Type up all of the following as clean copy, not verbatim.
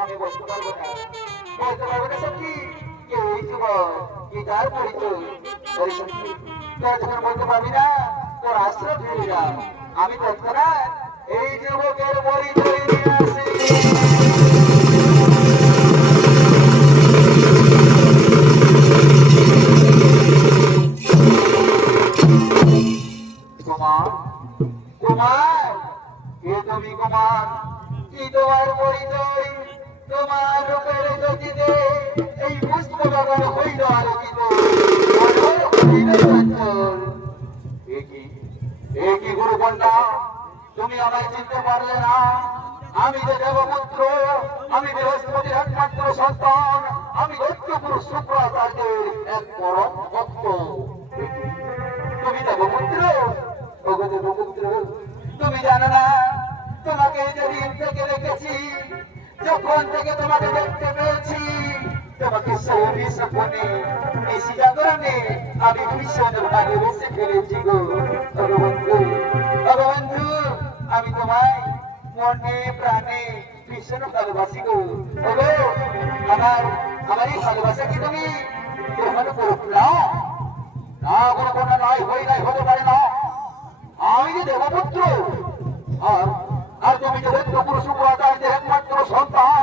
আমি বলতে পারবো না, বলতে পারবো না সত্যি কে এই যুবক, কি তার পরিচয়। তোর যখন বলতে পারবি না, তোর আশ্রয় ফিরে যা। আমি তৎক্ষণাৎ এই যুবকের পরিচয় নিয়ে আসি। কুমার, কুমার, কে তুমি কুমার? কি তোমার পরিচয়? তোমার রূপের জ্যোতিতে এই পুষ্প বাগান হইল আলোকিত। একই গুরুকন্যা, তুমি আমায় চিনতে পারলে না? আমি যে দেবপুত্র, আমি বৃহস্পতির একমাত্র সন্তান, আমি দৈত্যপুরুষ শুক্রাচার্যের এক পরম ভক্ত। তুমি দেবপুত্র, ওগো দেবপুত্র, তুমি জানো না তোমাকে যেদিন থেকে রেখেছি, যখন থেকে তোমাকে দেখতে পেয়েছি, তোমাকে সৌমি সপনে নিশি জাগরণে আমি ভীষণ ভালোবেসে ফেলেছি গো ভগবন্ধু। ভগবন্ধু, আমি তোমায় মনে প্রাণে ভীষণ ভালোবাসি গো। ওগো আমার আমার এই ভালোবাসা কি তুমি গ্রহণ করো না? না কোনো কোনো নয়, হই নাই, হতে পারে না। আমি যে দেবপুত্র, আর আর তুমি যে দৈত্যপুরুষ শুক্রাচার্যের একমাত্র সন্তান,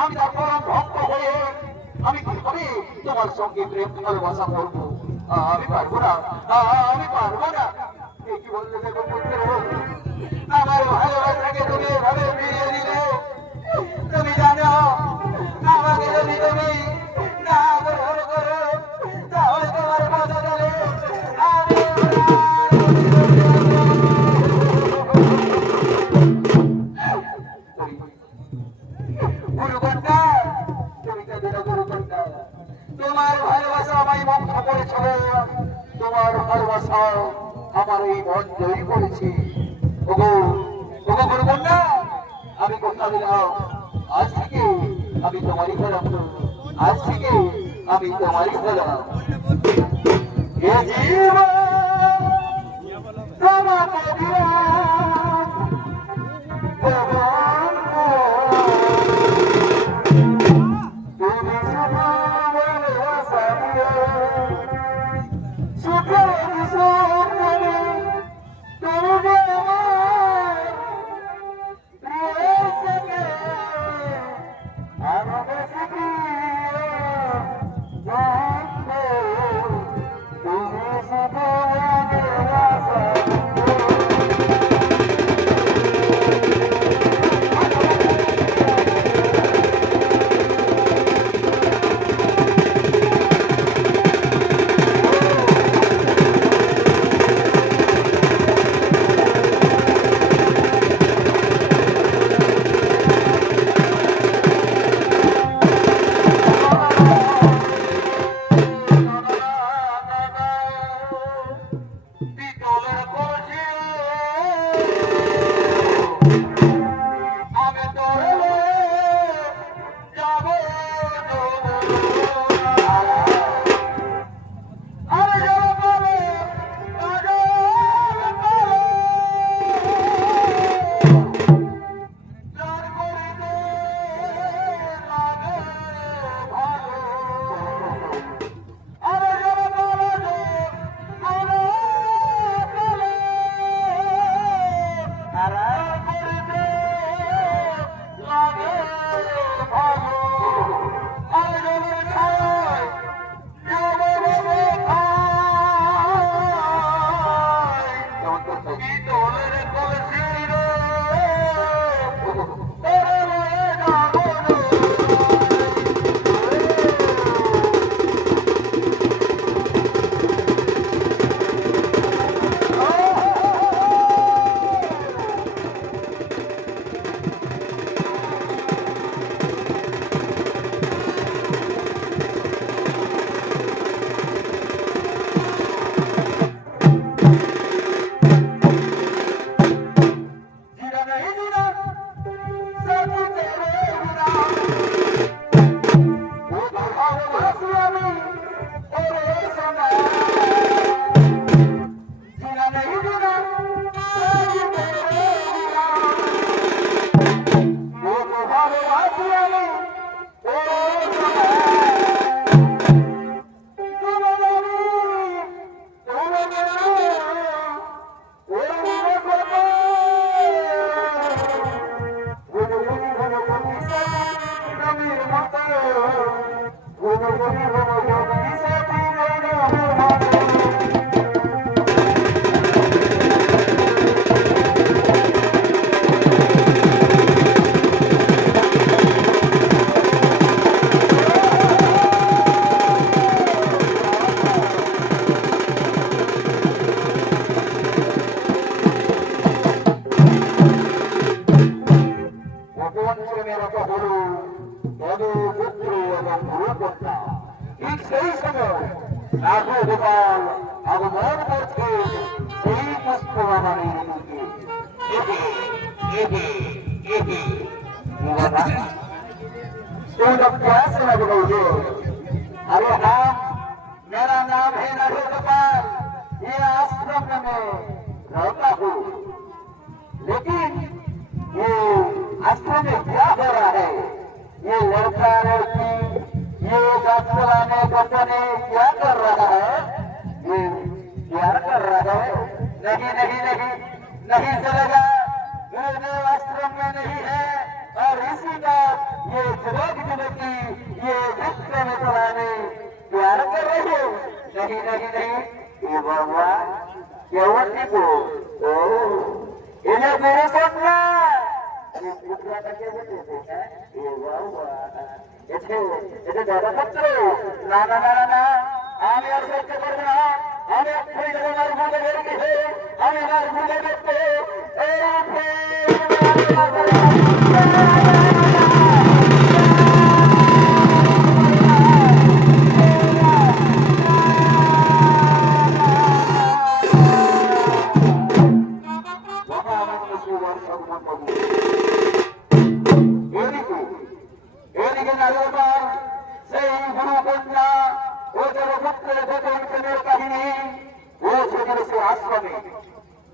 আমি তার পরম ভক্ত হয়ে আমি কি করে তোমার সঙ্গে প্রেম ভালোবাসা করবো? আমি পারবো না, আমি পারবো না। কি বললে দেবপুত্র, আমার ভালোবাসাকে তুমি এভাবে ফিরিয়ে দিলে? তুমি জানো আমাকে যদি তুমি না গ্রহণ করো, তাহলে তোমার কথা চলে আমি গুরুকন্যা। তুমি কেঁদে না গুরুকন্যা, তোমার ভালোবাসা আমায় মুগ্ধ করেছিল, তোমার ভালোবাসা আমার এই মন জয়ী করেছে। ওগো ওগো গুরুকন্যা, আমি কথা দিলাম আজ থেকে আমি তোমারই হলাম, আজ থেকে আমি তোমারই হলাম। এ জীবন তোমাকে দিলাম গোপাল আগমন করছে সেই পুষ্পবাগানের দিকে। तुम लोग क्या से लग रहे हो? अरे हाँ, मेरा नाम है नरेश गोपाल, ये आश्रम में रहता हूँ, लेकिन ये आश्रम में क्या हो रहा है? ये लड़का लड़की ये गाने बचने क्या कर रहा है? ये प्यार कर रहा है? नहीं नहीं नहीं नहीं चलेगा, गुरुदेव आश्रम में नहीं है। और इसी का ये जुबान जुबकी ये विश्व में चलाने प्यार कर रही हो? नहीं नहीं नहीं, ये बाबा केवटी को इन्हें गुरु समझा ये पुत्रा का क्या बोलते हैं? ये बाबा এটা দাদা পুত্র না না না না আমি আর সহ্য করবো না, আমি এক্ষুনি আমার ভুলে বেরিয়ে আমি আমার ভুলে দেখতে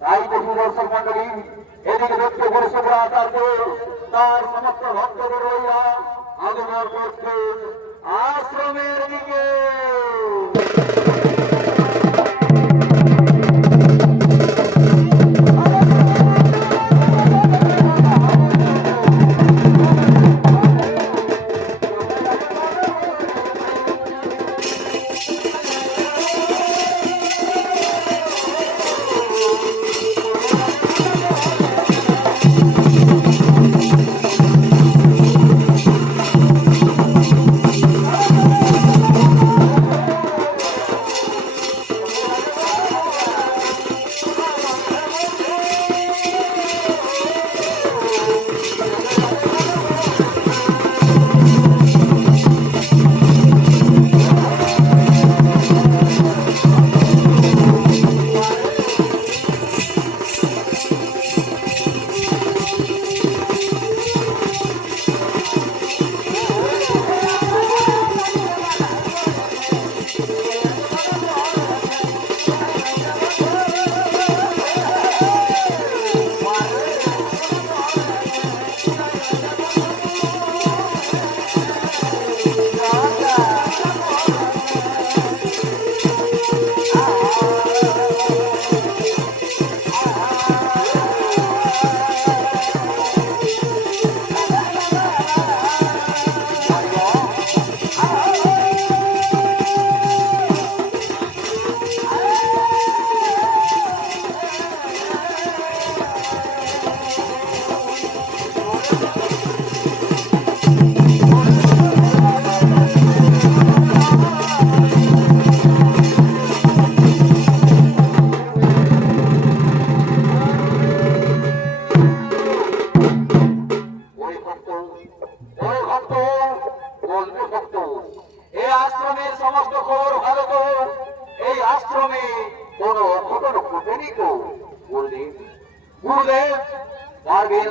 তাই দেখি দর্শক মন্ডলী এদিকে দেখতে গুরু শুক্রাচার্য তার সমস্ত ভক্তদের রইয়া আগমন করছে আশ্রমের দিকে।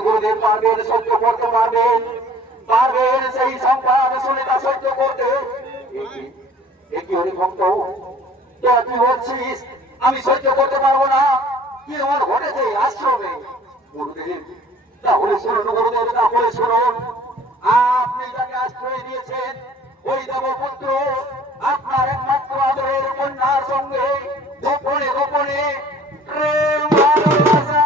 গুরুদেব পারবেন সহ্য করতে পারবেন সেই সংবাদ শুনে তা সহ্য করতে। একই হরিভক্ত তোরা কি বলছিস আমি সহ্য করতে পারবো না? কি আমার ঘটেছে আশ্রমে? গুরুদেব তাহলে শুনুন, গুরুদেব তাহলে শুনুন, আপনি যাকে আশ্রয় দিয়েছেন ওই দেবপুত্র আপনার একমাত্র আদরের কন্যার সঙ্গে গোপনে গোপনে প্রেম ভালোবাসা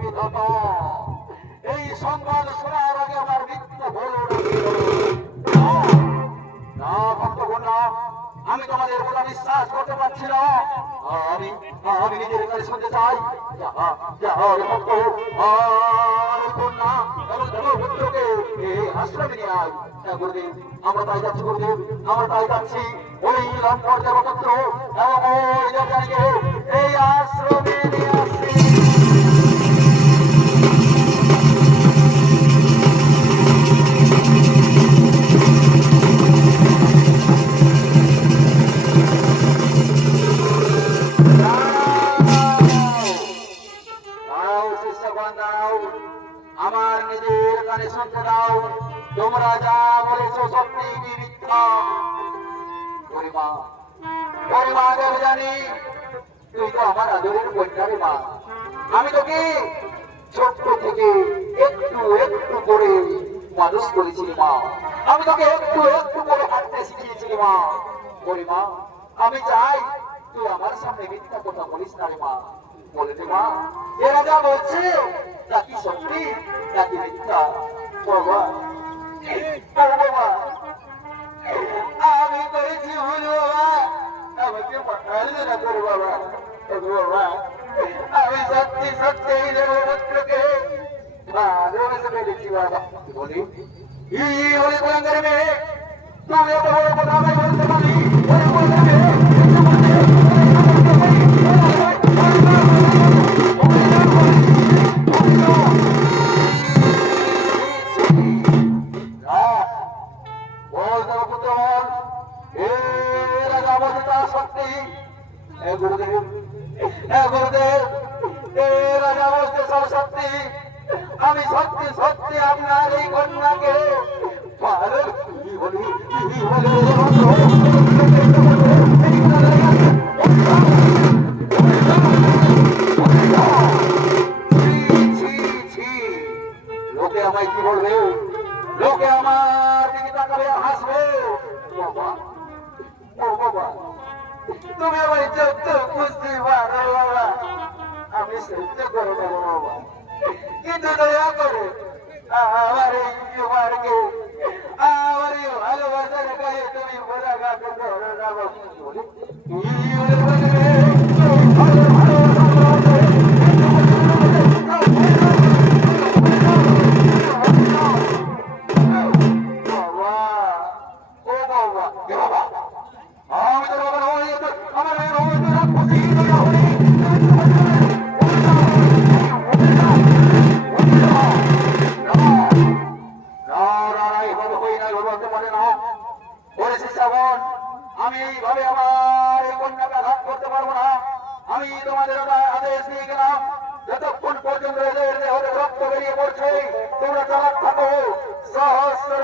বিধাতা আমি আমি নিজের কাছে শুনতে চাই যাহা যাহা ভক্ত আর কন্যা এবং ধর্মপুত্রকে এই আশ্রমে নিয়ে আয় গুরুদেব আমরা তাই যাচ্ছি গুরুদেব আমরা তাই যাচ্ছি ওই লম্বর দেবপুত্র এবং ওই দেবযানীকে এই আশ্রমে নিয়ে আসছি আমার নিজের কানে শুনতে দাও তোমরা যা বলেছো সত্যি মিথ্যা পরিমা পরিমা আমি জানি তুই তো আমার আদরের কন্যারে মা আমি তোকে ছোট্ট থেকে একটু একটু করে মানুষ করেছি মা আমি তোকে একটু একটু করে হাঁটতে শিখিয়েছি মা পরিমা আমি চাই তুই আমার সামনে মিথ্যা কথা বলিস না রে মা বলে দে মা এরা যা বলছে তা কি সত্যি নাকি মিথ্যা বাবা বাবা আমি করেছি ভুল বাবা আমাকে পাঠালে না করে বাবা বাবা আমি সত্যি সত্যি এই দেবপুত্রকে ভালোবেসে ফেলেছি বাবা বলি বলি কোরআনের মেয়ে তুমি এত বড় কথা আমি বলতে পারি আমি সত্যি সত্যি আপনার এই কন্যাকে লোকে আমায় কি বলবে লোকে আমার দিকে তাকাবে হাসবে বাবা ও বাবা তুমি আমার চোখ বুঝতে পারো বাবা আমি সহ্য করে দেবো বাবা কিন্তু দয়া করে আমার এই যুবারকে আমার এই ভালোবাসার গায়ে তুমি বোঝা গাতে ধরো না আমি এইভাবে আমার এই কন্যাকে আঘাত করতে পারবো না আমি তোমাদের আদেশ দিয়ে গেলাম যতক্ষণ পর্যন্ত এদের দেহরে রক্ত বেরিয়ে পড়ছে তোমরা চালাক থাকো সহস্র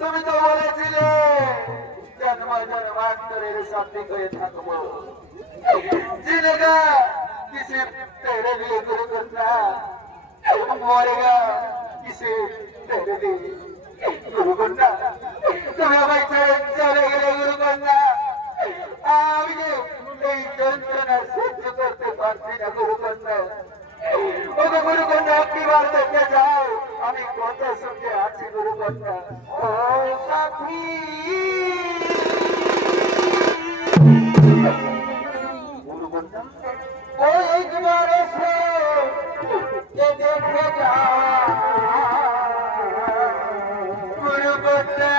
তুমি তো বলেছিলে জন্ম জন্মান্তরের সাথে হয়ে থাকবো जिनेगा किसी तेरे लिए गुरु करना मरेगा किसी तेरे लिए गुरु करना तुम्हें भाई चले गए गुरु करना আমি এই যন্ত্রণা সহ্য করতে পারছি না গুরু কন্যা ওগো গুরুকন্যা একটিবার দেখতে যাও আমি কত সুখে আছি গুরুকন্যা। ও সাথী গুরুকন্যা একবার এসে দেখে যাও গুরুকন্যা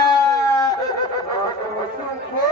সুখে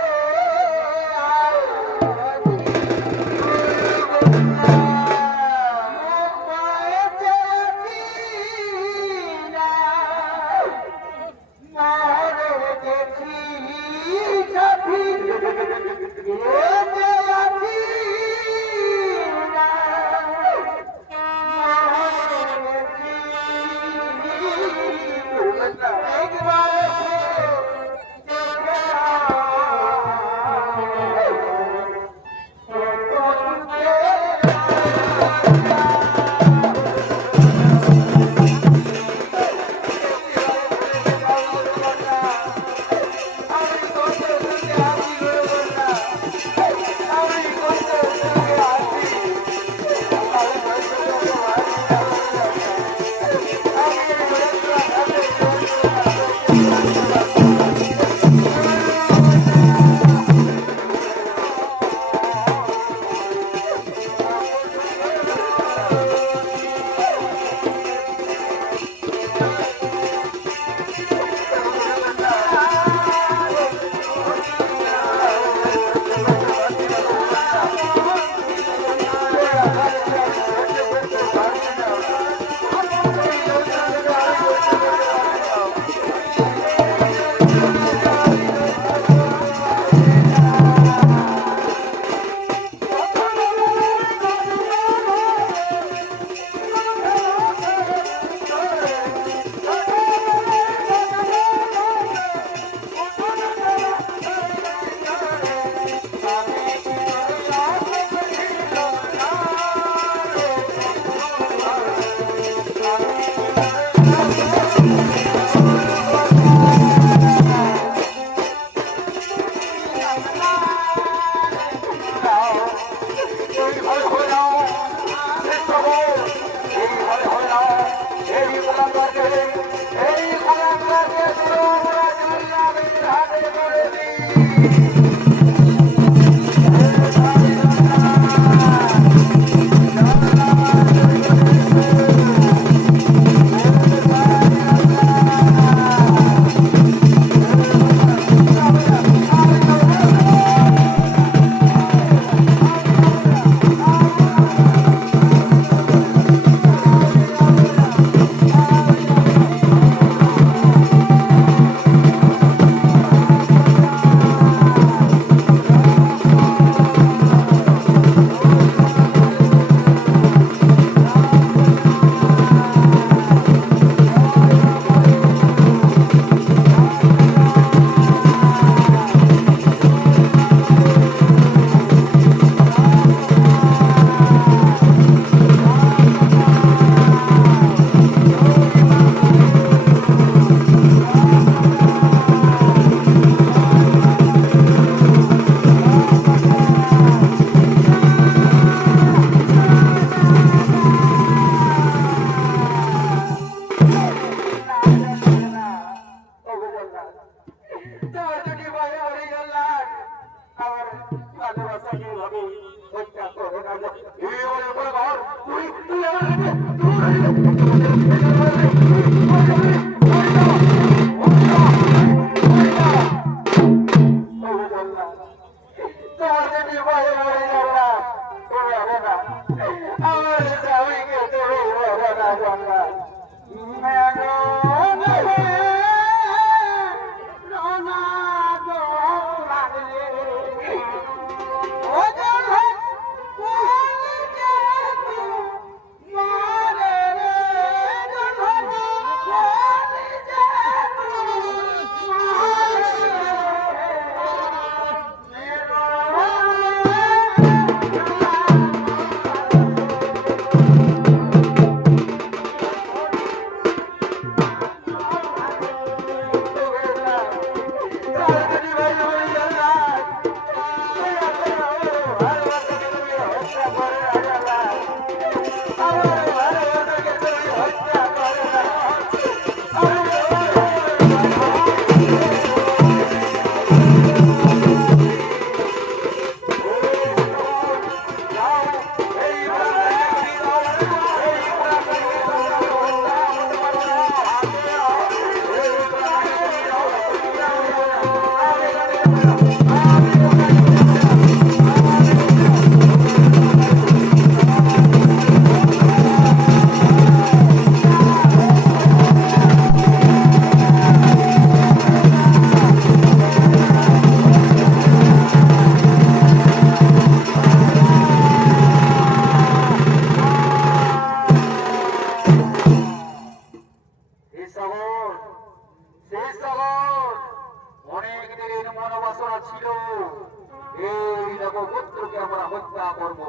হত্যা করব।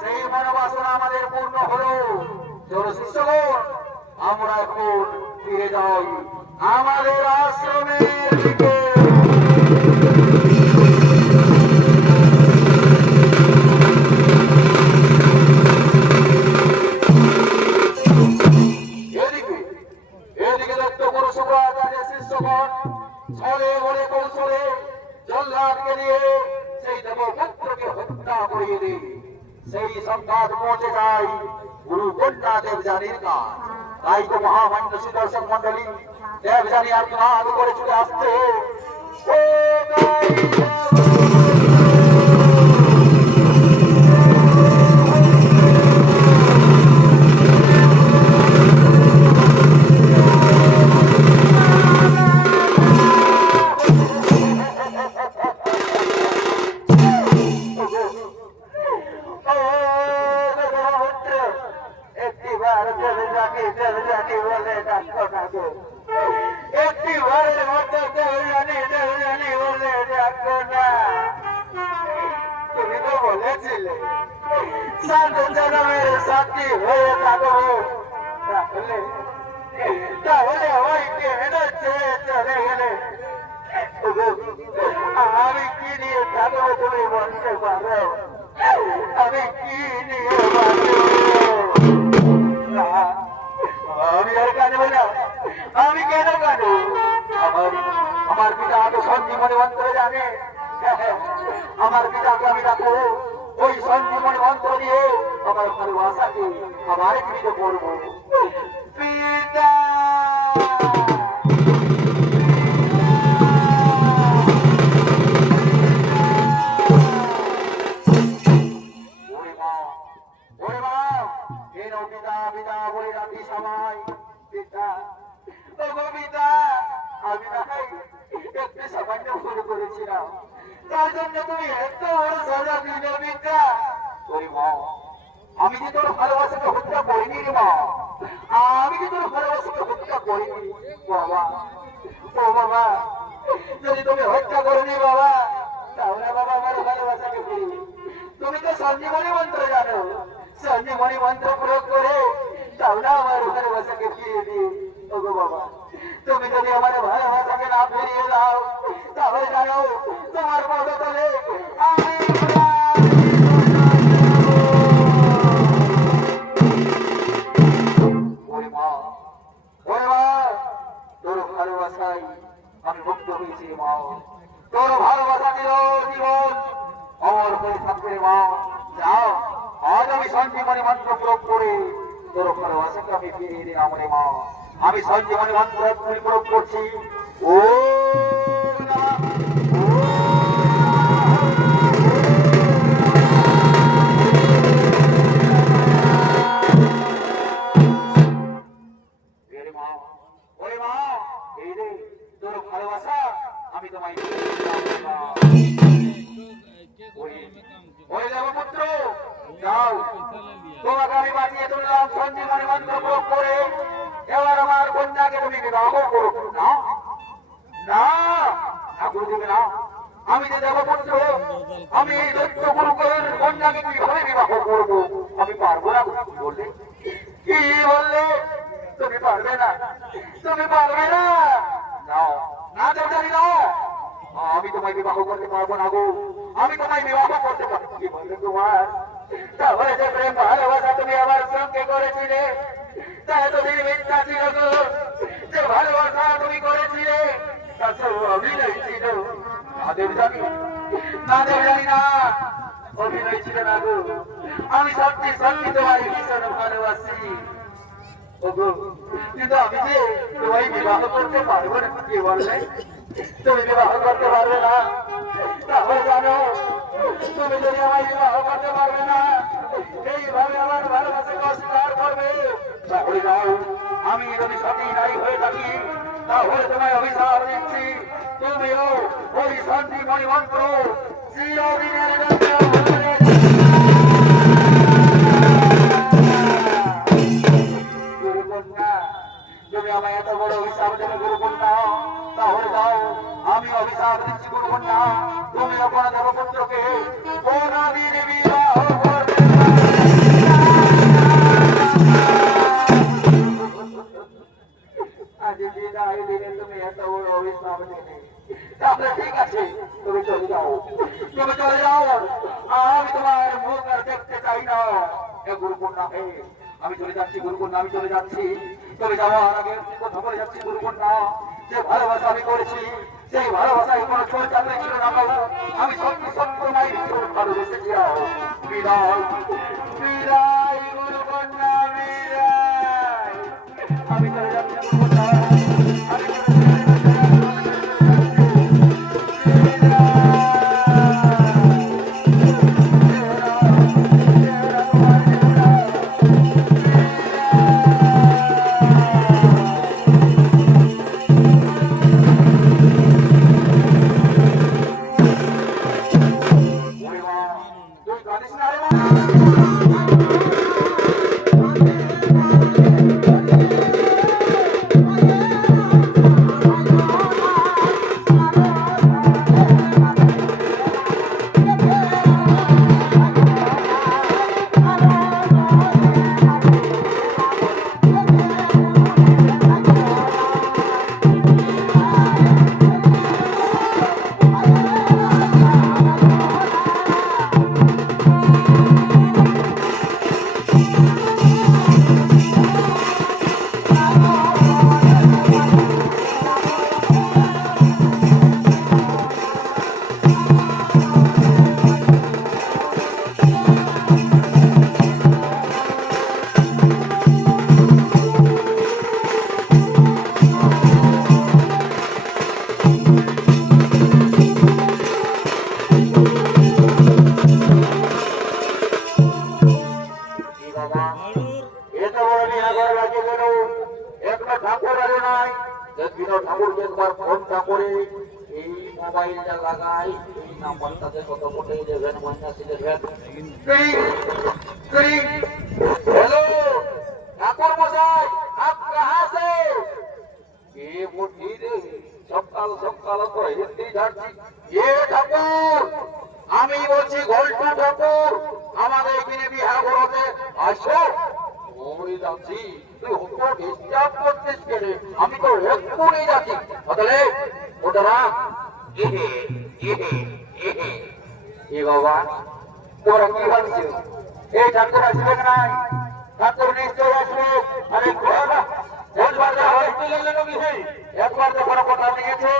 সেই মনোবাসনা আমাদের পূর্ণ হলো। চলো শিষ্যগণ, আমরা এখন ফিরে যাই আমাদের আশ্রমের দিকে। এদিকে দত্ত গুরু শুক্রাচার্যের শিষ্যগণ ছলে বলে কৌশলে জল্লাদকে নিয়ে সেই দেবপুত্রকে হত্যা করিয়ে দিই। সেই সংবাদ পৌঁছে যায় গুরু কন্যা দেবযানীর কাছে। তাই তো মহামান্য সুদর্শন মন্ডলী দেবযানী আত্মনাদ করে চলে আসছে। তুমি তো বলেছিলে সাথী হয়ে থাকবো, তাহলে ওই কেন চলে গেলে? আমি কি নিয়ে থাকবো তুমি বলতে পারো? আমি কি নিয়ে আমি আর কাঁদবো না। আমি কেন কাঁদবো? আমার পিতা তো সঞ্জীবনী মন্ত্র জানে। আমার পিতাকে আমি রাখবো ওই সঞ্জীবনী মন্ত্র দিয়ে আমার ভালোবাসাকে আবার কৃত করবো। পিতা পিতা বলে রাতি সময় পিতা পিতা আমি একটু সামান্য ভুল করেছিলাম, তার জন্য তুমি এত বড় সাজা দিলে পিতা। ওরে মা, আমি যে তোর ভালোবাসাকে হত্যা করিনি রে মা, আমি যে তোর ভালোবাসাকে হত্যা করিনি বাবা। ও বাবা, যদি তুমি হত্যা করনি বাবা, তাহলে বাবা আমার ভালোবাসাকে ফিরি। তুমি তো সঞ্জীবনী মন্ত্র জানো, সঞ্জীবনী মন্ত্র প্রয়োগ করে তাহলে আমার ভালোবাসাকে ফিরিয়ে দিই। ওগো বাবা, তুমি যদি আমার ভালোবাসাকে না ফিরিয়ে দাও তাহলে জানো তোমার পদতলে আমি তোর ভালোবাসায় আমি মুক্ত হয়েছি মা। তোর ভালোবাসা দিল জীবন অমর হয়ে থাকবে মা। যাও, আজ আমি সঞ্জীবনী মন্ত্র প্রয়োগ করে তোর ভালোবাসাকে আমি ফিরিয়ে দিলাম রে মা। আমি সঞ্জীবনী মন্ত্র প্রয়োগ করছি। ও তোর ভালোবাসা আমি তোমায় পুত্র। যাও, তোমাকে আমি বাঁচিয়ে তুললাম সঞ্জীবনী মন্ত্র প্রয়োগ করে। এবার আমার কন্যাকে তুমি বিবাহ করো না। না না গুরুদেব না, আমি যে দেবপুত্র, আমি এই দৈত্য গুরুকুলের কন্যাকে কিভাবে বিবাহ করবো? আমি পারবো না। বললে কি বললে? তুমি পারবে না, তুমি পারবে না। নাও না দেবযানী নাও, আমি তোমায় বিবাহ করতে পারবো না গো, আমি তোমায় বিবাহ করতে পারবো। কি বললে তোমার? তাহলে যে প্রেম ভালোবাসা তুমি আমার সঙ্গে করেছিলে তা এতদিন মিথ্যা ছিল গো। যে ভালোবাসা তুমি করেছিলে তা সব অভিনয় ছিল। না দেবযানী, না দেবযানী না, অভিনয় ছিল না গো। আমি সত্যি সত্যি তোমার ভীষণ ভালোবাসি। কিন্তু আমি যে তোমায় বিবাহ করতে পারবো না। কি বললে? তুমি বিবাহ করতে পারবে না? তাহলে জানো, তুমি যদি আমায় বিবাহ করতে পারবে না, এইভাবে আমার ভালোবাসাকে অস্বীকার করবে, তাহলে যাও, আমি যদি সত্যি নারী হয়ে থাকি তাহলে তোমায় অভিশাপ দিচ্ছি। তুমিও ওই সঞ্জীবনী মন্ত্র চিরদিনের জন্য তুমি আমায় এত বড় অভিশাপ দেবে গুরুকন্যা, তাহলে যাও, আমি অভিশাপ দিচ্ছি গুরুকন্যা, তুমি আপনার দেবপুত্রকে কোনদিন বিবাহ করবে না। আজ বিদায় দিনে তুমি এত বড় অভিশাপ দিলে, তাহলে ঠিক আছে, তুমি চলে যাও, তুমি চলে যাও, আমি তোমার মুখ আর দেখতে চাই না। গুরুকন্যা হে, আমি চলে যাচ্ছি গুরুকন্যা, আমি চলে যাচ্ছি। চলে যাওয়ার আগে কথা বলে যাচ্ছি গুরুকন্যা, যে ভালোবাসা আমি করেছি সেই ভালোবাসায় কোনো চোর চাকরি ছিল না বাবু, আমি সত্যি সত্য নাই ভালোবেসেছি। বিদায় বিদায় গুরুকন্যা, বিদায়। আমি চলে যাচ্ছি গুরুকন্যা, আমি চলে যাচ্ছি। ঠাকুরকে একবার ফোনটা করে এই মোবাইলটা লাগাই, এই নাম্বারটাতে কত কোটে দেবেন, মাইনাসে দেবেন। हेलो ठाकुर मशाई, आप कहाँ से? ये मुट्ठी रे সকাল সকাল তো হিন্দি ঝাড়ছি। এ ঠাকুর, আমি বলছি গোলটু ঠাকুর, আমাদের এখানে বিহার করতে আসো। ওরে যাচ্ছি, তুই অত ডিস্টার্ব করছিস কেন? আমি তো এক্ষুনি যাচ্ছি। বদলে ওটা এ বাবা, তোরা কি ভাবছিস? এই ঠাকুর আসবে নাই? ঠাকুর নিশ্চয় আসবে। আরে একবার যখন কথা দিয়েছে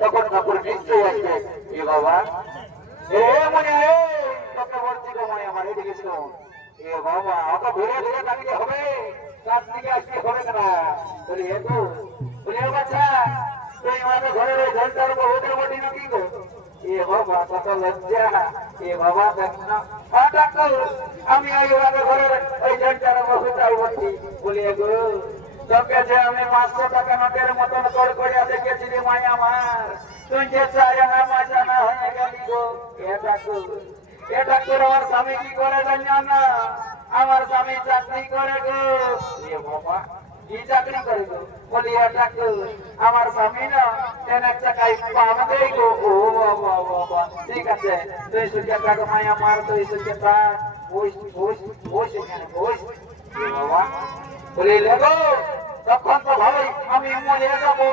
তখন ঠাকুর নিশ্চয়ই আসবে। এ বাবা, এ মনে তোকে বলছি গো মায় আমার এদিকে ছিল। এ বাবা, অত ঘুরে ঘুরে দাঁড়িয়ে হবে, চার দিকে আসতে হবে না। বলি এ তো বলি বাচ্চা, তুই আমাদের ঘরের ওই ঘন্টার উপর হোটেল বটি নাকি গো? এ বাবা, কত লজ্জা। এ বাবা দেখ না, ডাক্তার আমি আমাদের ঘরের ওই ঘন্টার উপর হোটেল বটি। বলি গো, তোকে যে আমি 500 টাকা নোটের মতন তোর করে দেখেছি রে মাই আমার, তুই যে চায়না মাজানা হয়ে গেলি গো। এ ডাক্তার আমার স্বামী কি করে জানি না, আমার স্বামী চাকরি করে গো। এ বাবা, কি চাকরি করে গো? বলি ডাক্তার আমার স্বামী না ট্রেনের চাকায় পাম দেই গো। ও বাবা বাবা, ঠিক আছে, তুই সুখে থাক মাই আমার, তুই সুখে থাক। বস বস বস এখানে বস। এ বাবা, বলি লেগো, তখন তো ভালোই আমি মরে যাবো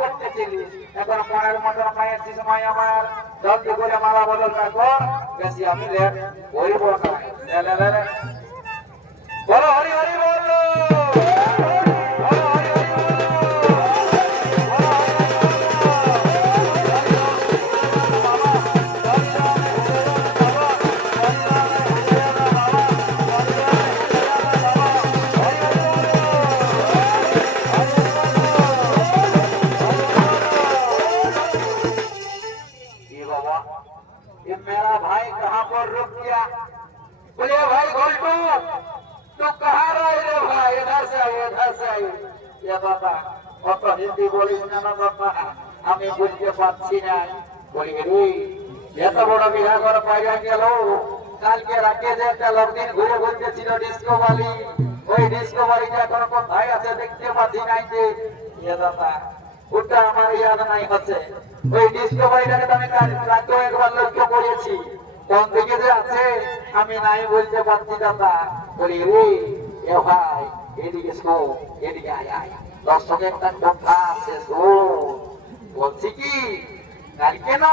করতেছিলি। এখন পরের মতন মায়ের শিশু মাই আমার, জলদি করে মালা বদল রাখো, বেশি আমি লেট বলব না। বলো হরি হরি বলো। मेरा भाई कहाँ पर रुक गया? बोले भाई गोल्टू, तू कहाँ रहे रे भाई? इधर से आइए, इधर से आइए। ये बाबा অত হিন্দি বলিস না বাবা, আমি বুঝতে পারছি না। বলি রে, এত বড় বিহার করে পাইয়া গেল। কালকে রাতে যে একটা লোকদিন ঘুরে ঘুরতেছিল ডিস্কো বালি, ওই ডিস্কো বালিটা এখন কোথায় আছে দেখতে পাচ্ছি নাই যে দাদা ওটা আমার ইয়াদ নাই হচ্ছে ওই ডিসকভারিটাকে আমি রাতেও একবার লক্ষ্য করেছি কোন দিকে যে আছে আমি নাই বলতে পারছি দাদা বলি রে এ ভাই এদিকে শো এদিকে আয় আয় দর্শকের একটা কথা আছে শো বলছি কি গাড়ি কেন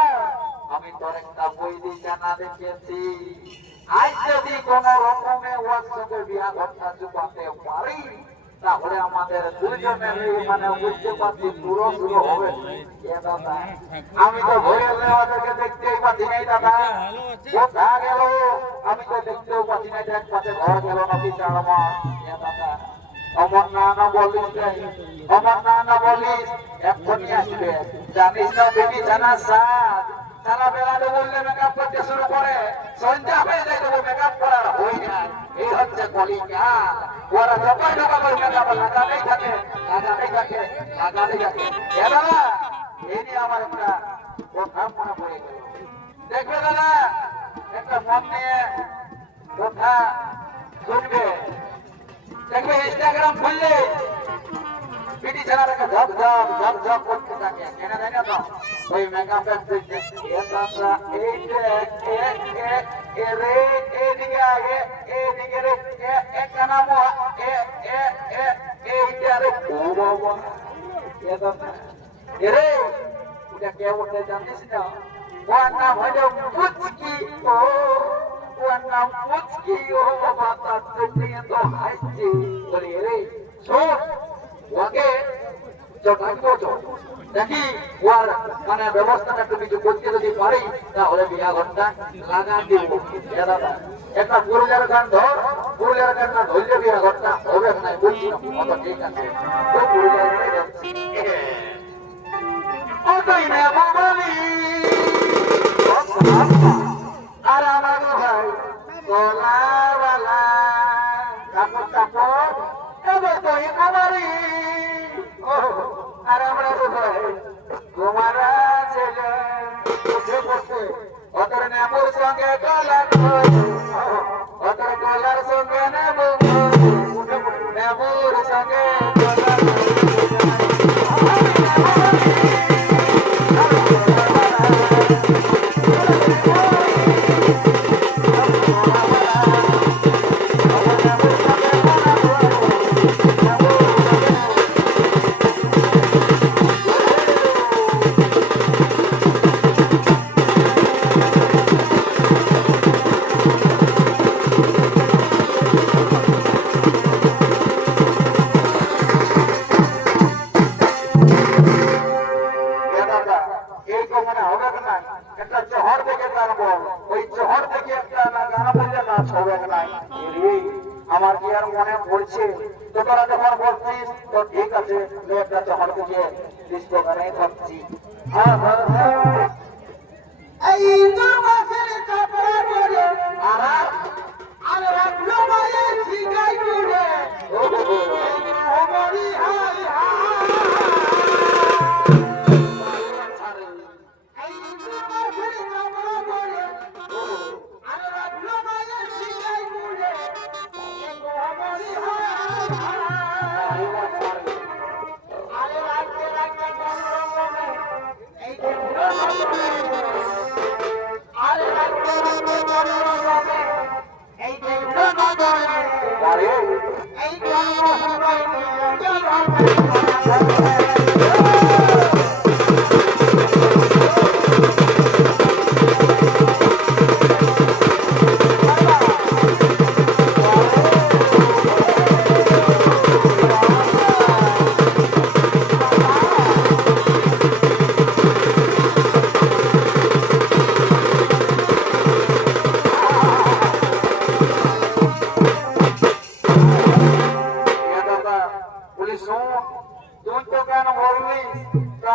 আমি তোর একটা বই দিয়ে জানা দেখেছি আজ যদি কোন রকমে ওর সঙ্গে বিয়া ঘটনা চুপাতে পারি তাহলে আমাদের দুজনের মানে বুঝতে পারছি পুরো শুরু হবে আমি তো ভয়ে ওদেরকে দেখতেই পাচ্ছি নাই দাদা কোথা গেল আমি তো দেখতেও পাচ্ছি না এক পাশে ঘর গেল নাকি চাড়মা দাদা অমর না বলিস অমর না বলিস এক্ষুনি আসবে জানিস না বেটি জানার সাথ সারা বেলাতে বললে মেকআপ করতে শুরু করে সন্ধ্যা হয়ে যায় তবু মেকআপ করার হই না এই হচ্ছে কলিকা ওরা যখন ঢোকা করে মেকআপ লাগাতেই থাকে দাদা এই নিয়ে আমার একটা কথা মনে পড়ে গেল দেখবে দাদা একটা মন নিয়ে কথা শুনবে দেখবে ইনস্টাগ্রাম খুললে বিটি ছেলেটাকে ঝপ করতে থাকে কেন জানি না তো ওই মেকআপ এদিকে আগে এদিকে রে একটা নাম রে ও বাবা রে এটা কে বলতে জানিস না ওর নাম হলো মুচকি ওর নাম মুচকি ও বাবা তার চোখে তো হাসছে বলি রে শোন ওকে দেখি ওর মানে ব্যবস্থাটা একটু কিছু করতে যদি পারি তাহলে বিয়া ঘন্টা লাগা দিব দাদা একটা পুরুলিয়ার গান ধর পুরুলিয়ার গান না ধরলে বিয়া ঘন্টা হবে না বলছি না ঠিক আছে পুরুলিয়ার যাচ্ছি অতই না বাবালি আর আমার ভাই গলাওয়ালা কাপড় কাপড় এবার তুই আমারই আর আমরা তোমারা ছেলে উঠে পড়ছে অতর নেবুর সঙ্গে কলার অতর কলার সঙ্গে নেবুর সঙ্গে আমার কি আর মনে পড়ছে তো তোরা যখন বলছিস তো ঠিক আছে আমি একটা চহর থেকে দৃষ্টি ভাবছি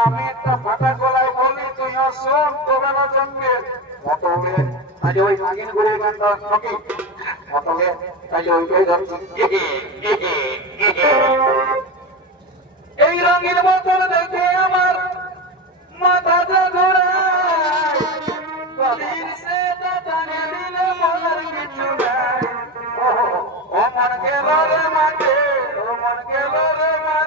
আমি একটা ফাটা গলায় বলি তুই শোন তোরা না জন্মে মতলে আজ ওই নাগিন ঘুরে গানটা নাকি মতলে তাই ওইটাই ধরছি এই রঙিন বোতল দেখে আমার মাথাটা ঘোরায় কবির সে টানে দিলে মনের কিছু নাই ও মন গেল রে মাঝে ও মন গেল রে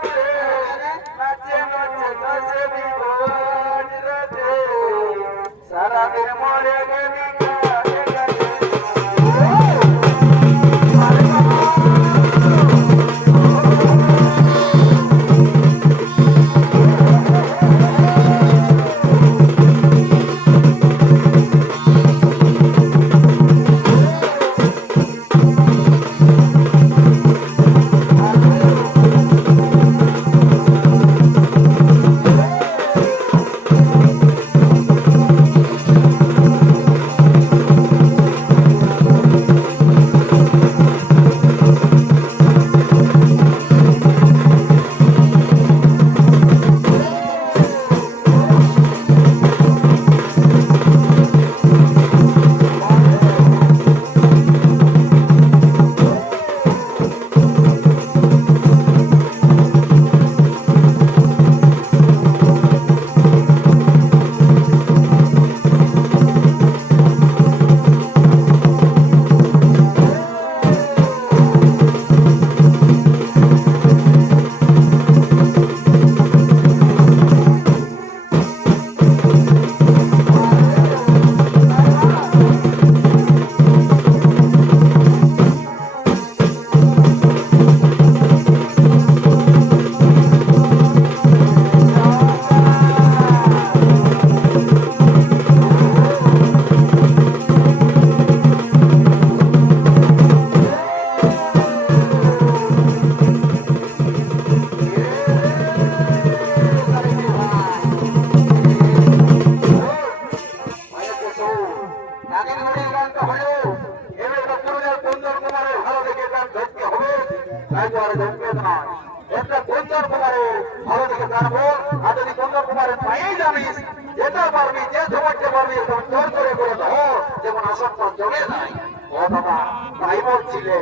কুন্দর কুমারের ভালো থেকে জানবো। আর যদি কুন্দর কুমারের পায়ে জানিস যেটা পারবি, যে ধরতে পারবি, এরকম জোর করে করে ধর, যেমন আসনটা জমে যায়। ও বাবা, তাই বলছিলে।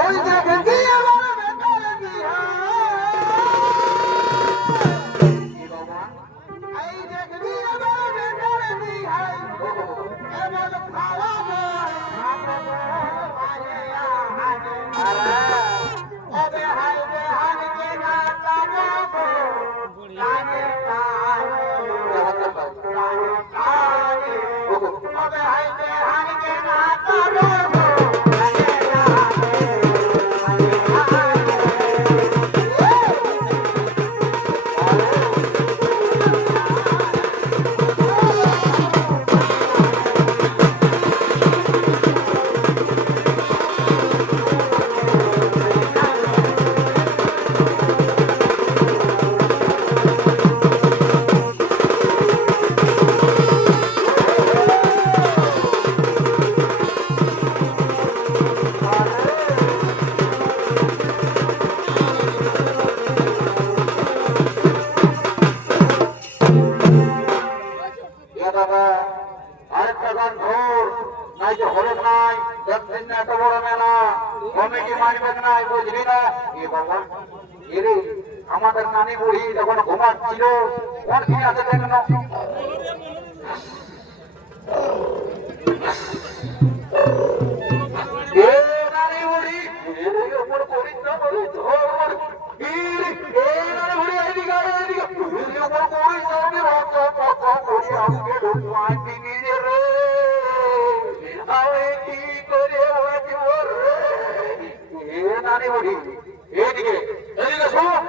ওই যে গেছি আমার বেটারে বিয়া। কি বাবা? এই যে গেছি আমার বেটারে বিয়া। এমন খাওয়াবো, খাবো মায়েরা হানে। ওবে হাইবে হানকে না তাকাবো, কানে কানে, কানে কানে। ওবে হাইবে হানকে না তাকাবো, কানে আরেকটা গান ধর নাই যে হলো নাই, দেখছেন না এত বড় মেলা, কমিটি মানবে নাই, বুঝলি না? এ বাবা, এরে আমাদের নানি বুড়ি যখন ঘুমাচ্ছিল, কোন কি আছে দেখেন? এ নানি বুড়ি, এর উপর করিস না, বলি ধর। এ নানি বুড়ি, এইদিকে এইদিকে, এর উপর করিস না, আমি রক্ত পক্ষ করি, আমাকে ঢুকমাই দিবি রে। আমি কি করে বাঁচব রে? এ নানি বুড়ি, এইদিকে এইদিকে শোন,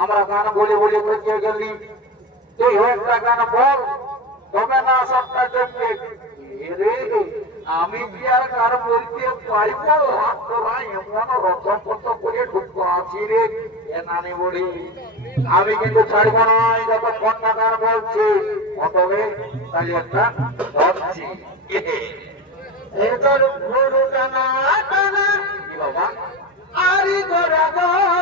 আমরা গান বলে বলে বুঝিয়ে গেলি, তুই একটা গান বল, তবে না সবটা দেখবে। রে আমি কি আর কার বলতে পারব? তোরা এমন রক্ত করে ঢুকবো আছি রে। এ নানি বুড়ি, আমি কিন্তু ছাড়ব না যতক্ষণ না গান বলছি। অতবে তাহলে একটা ধরছি। এদের ভোরু টানা টানা, কি বাবা? আরি গোরা গোরা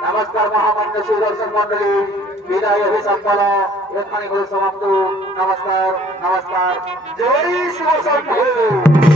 नमस्कार महामान्य सुदर्शन मंडली विदाय अभिसंपला समाप्त। नमस्कार नमस्कार, जय शिवशंभो।